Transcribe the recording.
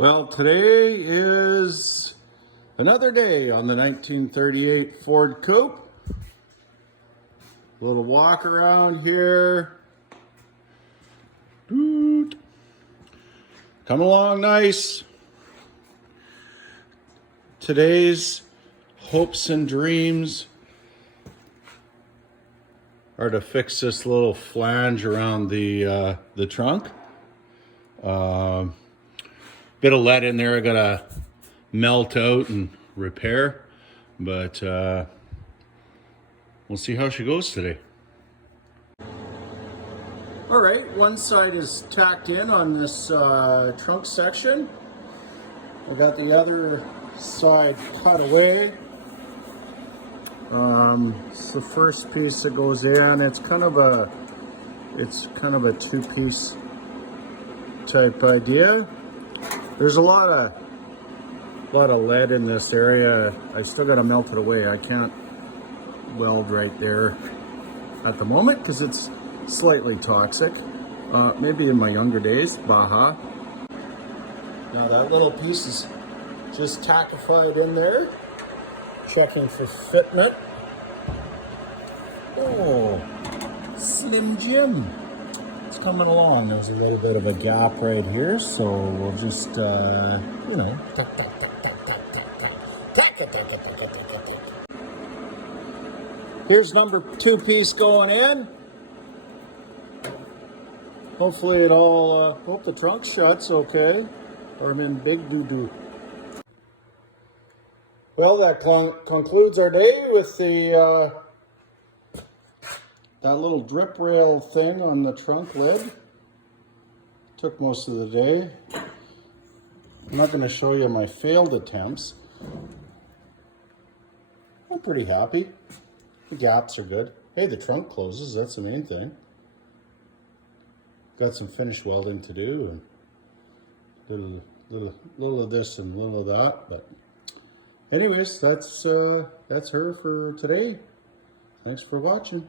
Well, today is another day on the 1938 Ford Coupe. A little walk around here. Coming along nice. Today's hopes and dreams are to fix this little flange around the trunk. Bit of lead in there, I gotta melt out and repair, but we'll see how she goes today. All right, one side is tacked in on this trunk section. I got the other side cut away. It's the first piece that goes in. It's kind of a two-piece type idea. There's a lot of lead in this area. I still got to melt it away. I can't weld right there at the moment because it's slightly toxic. Maybe in my younger days, baha. Now that little piece is just tackified in there. Checking for fitment. Oh, Slim Jim. It's coming along. There's a little bit of a gap right here, so we'll just, you know, tack, tack, tack, tack, tack, tack, tack, tack it, tack it, tack it, tack it, tack it. Here's number 2 piece going in. Hopefully it all, hope the trunk shuts okay, or I'm in big doo-doo. Well, that concludes our day with the that little drip rail thing on the trunk lid. Took most of the day. I'm not going to show you my failed attempts. I'm pretty happy. The gaps are good. Hey, the trunk closes. That's the main thing. Got some finish welding to do, and little of this and little of that. But anyways, that's her for today. Thanks for watching.